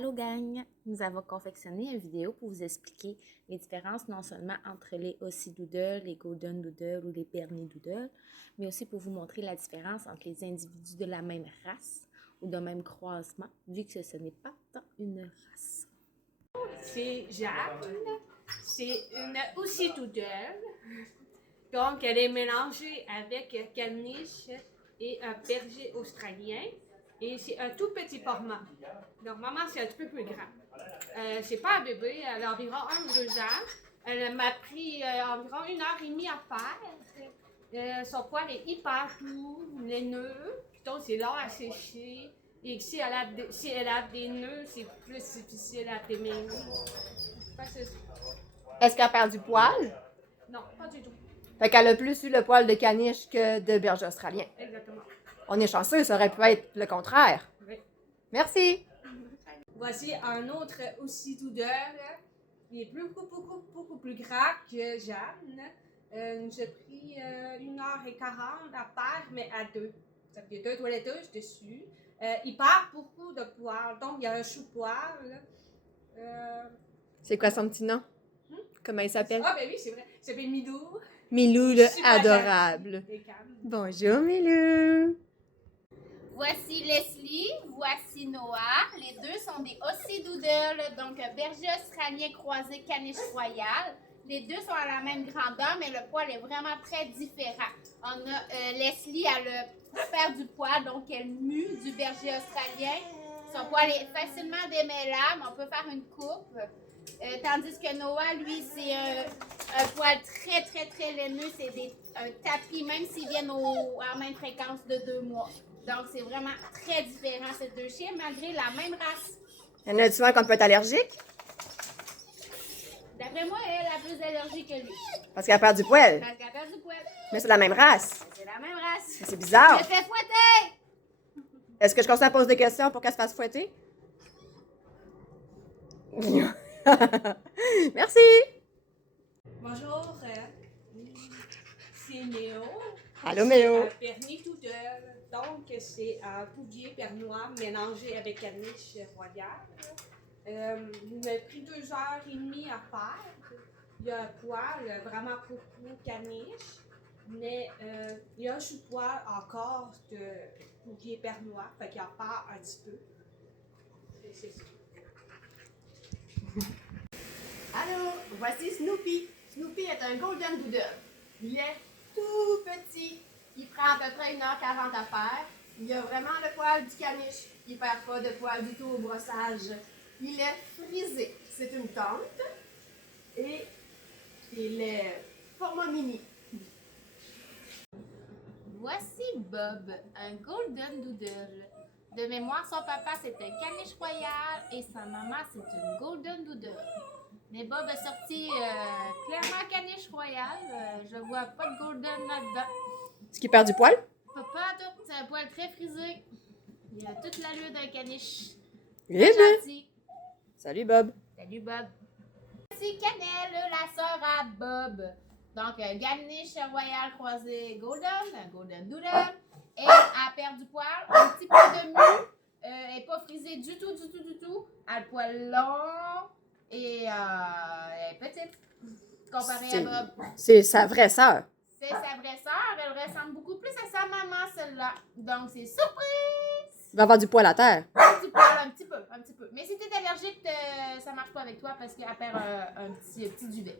Allô gang! Nous avons confectionné une vidéo pour vous expliquer les différences non seulement entre les Aussie Doodle, les Golden Doodle ou les Bernie Doodle, mais aussi pour vous montrer la différence entre les individus de la même race ou d'un même croisement, vu que ce n'est pas tant une race. C'est Jeanne, c'est une Aussie Doodle, donc elle est mélangée avec caniche et un berger australien. Et c'est un tout petit format. Normalement, c'est un petit peu plus grand. C'est pas un bébé, elle a environ 1 ou 2 ans. Elle m'a pris environ 1 heure et demie à faire. Son poil est hyper doux, laineux, donc c'est long à sécher. Et si elle a des nœuds, c'est plus difficile à démêler. Est-ce qu'elle perd du poil? Non, pas du tout. Fait qu'elle a plus eu le poil de caniche que de berger australien. Exactement. On est chanceux, ça aurait pu être le contraire. Oui. Merci! Voici un autre Aussie Doodle. Il est beaucoup plus grand que Jeanne. J'ai pris 1h40 à faire, mais à deux. Ça fait 2 toiletteuses dessus. Il perd beaucoup de poils, donc il y a un chou-poil. C'est quoi son petit nom? Comment il s'appelle? Ah, ben oui, c'est vrai. Il s'appelle Milou. Milou, le Super adorable. gentil et calme. Bonjour, Milou! Voici Leslie, voici Noah. Les deux sont des Aussie Doodle, donc berger australien croisé caniche royale. Les deux sont à la même grandeur, mais le poil est vraiment très différent. On a Leslie, elle perd du poil, donc elle mue du berger australien. Son poil est facilement démêlable, on peut faire une coupe. Tandis que Noah, lui, c'est un poil très laineux. C'est un tapis, même s'ils viennent à même fréquence de 2 mois. Donc, c'est vraiment très différent, ces deux chiens, malgré la même race. Y en a souvent qu'on peut être allergique? D'après moi, elle a plus d'allergie que lui. Parce qu'elle perd du poil. Parce qu'elle perd du poil. Mais c'est la même race. C'est la même race. C'est bizarre. Je te fais fouetter! Est-ce que je continue à poser des questions pour qu'elle se fasse fouetter? Merci! Bonjour, c'est Léo. Allô, Méo. C'est un Bernie Doodle. Donc, c'est un bouvier bernois mélangé avec caniche royale. Il m'a pris 2h30 à faire. Il y a un poil vraiment beaucoup caniche, mais il y a un sous-poil encore de bouvier bernois, fait qu'il en part un petit peu. C'est ça. Allô, voici Snoopy. Snoopy est un Golden Doodle. Il est tout petit. Il prend à peu près 1h40 à faire. Il a vraiment le poil du caniche. Il ne perd pas de poil du tout au brossage. Il est frisé. C'est une tente. Et il est format mini. Voici Bob, un Golden Doodle. De mémoire, son papa, c'est un caniche royal et sa maman, c'est une Golden Doodle. Mais Bob est sorti clairement caniche royal. Je vois pas de Golden là-dedans. Est-ce qu'il perd du poil? Pas tout, c'est un poil très frisé. Il a toute l'allure d'un caniche. Eh bien. Gentil. Salut, Bob. Salut Bob. C'est Cannelle, la sœur à Bob. Donc, caniche royal croisé Golden Doodle. Et elle perd du poil, un petit peu de mue. Elle n'est pas frisée du tout. Elle a le poil long et elle est petite comparée à Bob. C'est sa vraie sœur. C'est sa vraie sœur, elle ressemble beaucoup plus à sa maman, celle-là. Donc, c'est surprise! Il va avoir du poil à terre. Un petit poil, un petit peu. Mais si t'es allergique, ça marche pas avec toi parce qu'elle perd un petit duvet.